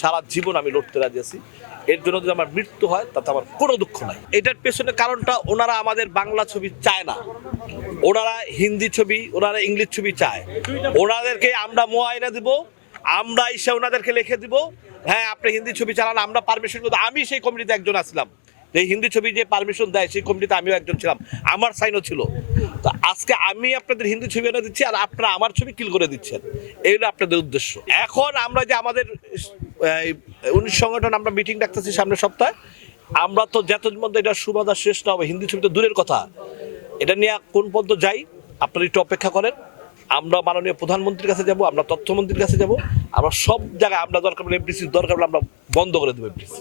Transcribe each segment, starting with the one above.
সারা জীবন আমি লড়তে রাজি আছি। এর জন্য যদি আমার মৃত্যু হয় তাতে আমার কোনো দুঃখ নাই। এটার পেছনে কারণটা ওনারা আমাদের বাংলা ছবি চায় না, ওনারা হিন্দি ছবি, ওনারা ইংলিশ ছবি চায়। ওনাদেরকে আমরা মুআয়না দিব, আমরা এসে ওনাদেরকে লিখে দিব, হ্যাঁ আপনি হিন্দি ছবি চালান, আমরা পারমিশন করব। আমি সেই কমিটিতে একজন আসলাম, যে হিন্দি ছবি যে পারমিশন দেয় সেই কমিটিতে আমিও একজন ছিলাম, আমার সাইনও ছিল। তো আজকে আমি আপনাদের হিন্দি ছবি এনে দিচ্ছি আর আপনারা আমার ছবি কিল করে দিচ্ছেন, এই হলো আপনাদের উদ্দেশ্য। এখন আমরা যে আমাদের 19 সংগঠন আমরা মিটিং ডাকতেছি সামনের সপ্তাহে, আমরা তো যতদিন মধ্যে এটা সুবাদা শেষ না হবে, হিন্দি ছবি তো দূরের কথা, এটা নিয়ে কোন পর্যন্ত যাই আপনারা একটু অপেক্ষা করেন। আমরা মাননীয় প্রধানমন্ত্রীর কাছে যাব, আমরা তথ্যমন্ত্রীর কাছে যাব, আমরা সব জায়গায় আমরা দরকার হলে এফডিসি দরকার হলে আমরা বন্ধ করে দেবো এফডিসি,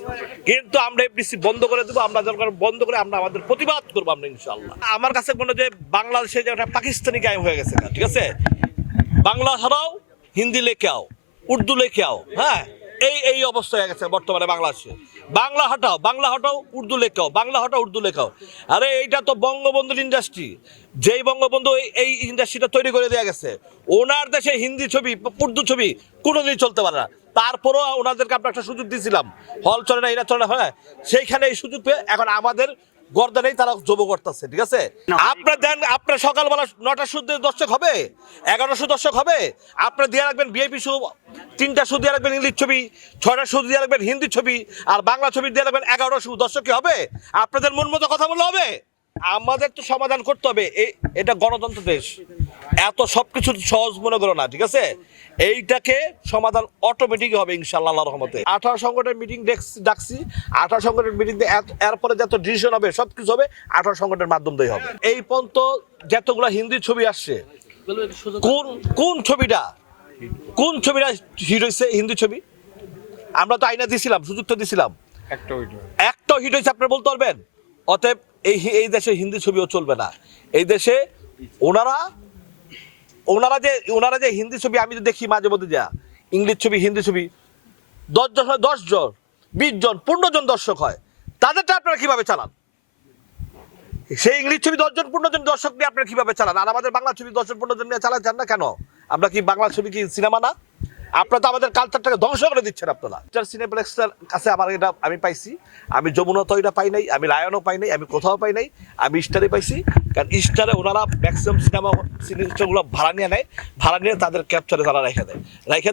কিন্তু আমরা এফডিসি বন্ধ করে দেবো, আমরা দরকার বন্ধ করে আমরা আমাদের প্রতিবাদ করবো আমরা ইনশাআল্লাহ। আমার কাছে মনে হয় যে বাংলাদেশে যে একটা পাকিস্তানি গায়েব হয়ে গেছে, ঠিক আছে, বাংলা ছাড়াও হিন্দি লেখে আও, উর্দু লেখে আও, হ্যাঁ এই অবস্থা হয়ে গেছে বর্তমানে বাংলাদেশে। বাংলা হটাও উর্দু লেখাও, বাংলা হটাও উর্দু লেখাও। আরে এইটা তো বঙ্গবন্ধুর ইন্ডাস্ট্রি, যেই বঙ্গবন্ধু এই ইন্ডাস্ট্রিটা তৈরি করে দেওয়া গেছে, ওনার দেশে হিন্দি ছবি উর্দু ছবি কোনোদিন চলতে পারে না। তারপরেও ওনাদেরকে আমরা একটা সুযোগ দিয়েছিলাম, হল চলে না, এরা চলে না, হ্যাঁ সেইখানে এই সুযোগ পেয়ে এখন আমাদের গর্দানেই তারা জব করতেছে, ঠিক আছে। আপনার দেন, আপনার সকালবেলা 9টার সুদ দর্শক হবে, 1100 দর্শক হবে, আপনার দিয়ে রাখবেন ভিআইপি শো, 3টা শো দিয়ে রাখবেন ইংলিশ ছবি, 6টা শো দিয়ে রাখবেন হিন্দি ছবি, আর বাংলা ছবি দিয়ে রাখবেন 11টা শো, দর্শক কি হবে? আপনাদের মন মতো কথা বললে হবে? আমাদের তো সমাধান করতে হবে, এটা গণতন্ত্র দেশ, এত সবকিছু সহজ মনে করো না, ঠিক আছে। এইটাকে সমাধান অটোমেটিক হবে ইনশাআল্লাহ আল্লাহর রহমতে। 18 সংগঠনের মিটিং ডাকছি, 18 সংগঠনের মিটিং এরপরে যত ডিসিশন হবে সবকিছু হবে 18 সংগঠনের মাধ্যম দিয়ে হবে। এই পর্যন্ত যতগুলো হিন্দি ছবি আসছে, কোন ছবিটা হিট হয়েছে হিন্দি ছবি? আমরা তো আইনা দিছিলাম, সুযোগ তো দিছিলাম, একটা হিট হয়েছে আপনারা বলতে পারবেন? অতএব এই দেশে হিন্দি ছবিও চলবে না। এই দেশে ওনারা যে হিন্দি ছবি আমি তো দেখি মাঝে মধ্যে, যা ইংলিশ ছবি হিন্দি ছবি 10 জন হয়, 10 জন 20 জন 15 জন দর্শক হয়, তাদেরটা আপনারা কিভাবে চালান? সেই ইংলিশ ছবি 10 জন 15 জন দর্শক নিয়ে আপনারা কিভাবে চালান? আর আমাদের বাংলা ছবি 10 জন 15 জন নিয়ে চালান না কেন? আমরা কি বাংলা ছবি কি সিনেমা না? আপনারা তো আমাদের কালচারটাকে ধ্বংস করে দিচ্ছেন আপনারা। সিনেপ্লেক্সের কাছে আমার এটা আমি পাইছি, আমি যমুনা তো এটা পাই নাই, আমি লায়নও পাই নাই, আমি কোথাও পাই নাই, আমি স্টারে পাইছি। কারণ স্টারে ওনারা ম্যাক্সিমাম সিনেমাগুলো ভাড়া নিয়ে নেয়, ভাড়া নিয়ে তাদের ক্যাপচারে তারা রেখে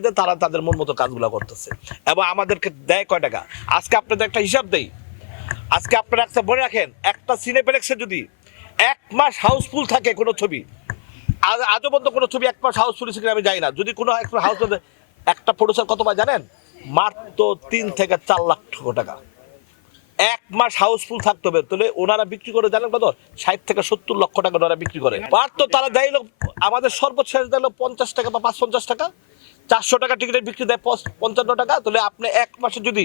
দেয়, তারা তাদের মন মতো কাজগুলো করতেছে এবং আমাদেরকে দেয় কয় টাকা। আজকে আপনাদের একটা হিসাব দেই, আজকে আপনারা একটা মনে রাখেন, একটা সিনেপ্লেক্সে যদি 1 মাস হাউসফুল থাকে কোনো ছবি, আজও পর্যন্ত কোনো ছবি 1 মাস হাউসফুল ছিল আমি যাই না, যদি কোনো হাউসফুল একটা প্রডিউসার কত পায় জানেন? মাত্র 3 থেকে 4 লাখ টাকা। 1 মাস হাউসফুল থাকতে হবে, তাহলে ওনারা বিক্রি করে জানেন কত? 60 থেকে 70 লক্ষ টাকা ওনারা বিক্রি করে। তো তারা দেয় আমাদের সর্বোচ্চ দিল 50 টাকা বা 550 টাকা, 400 টাকা টিকিটের বিক্রি দেয় 55 টাকা। তাহলে আপনি 1 মাসে যদি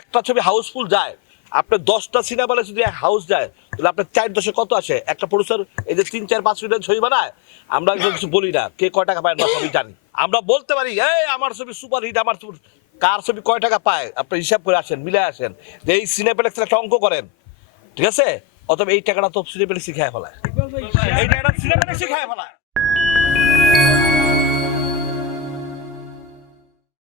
একটা ছবি হাউসফুল যায়, আপনার 10টা সিনেমা হলে যদি হাউস যায়, তাহলে আপনার 4 দশে কত আসে? একটা প্রডিউসার এই যে 3, 4, 5 মিলিয়ন ছবি বানায়, আমরা কিছু বলি না, কে কয় টাকা পায় আমরা সবই জানি। আমরা বলতে পারি আমার ছবি সুপার হিট, আমার কার ছবি কয় টাকা পায় আপনি হিসাব করে আসেন, মিলে আসেন, যে এই সিনেপ্লেক্সের একটা অঙ্ক করেন, ঠিক আছে। অথবা এই টাকাটা তো সিনেপ্লেক্সই খেয়ে ফেলায়, এই টাকাটা সিনেপ্লেক্সই খেয়ে ফেলায়।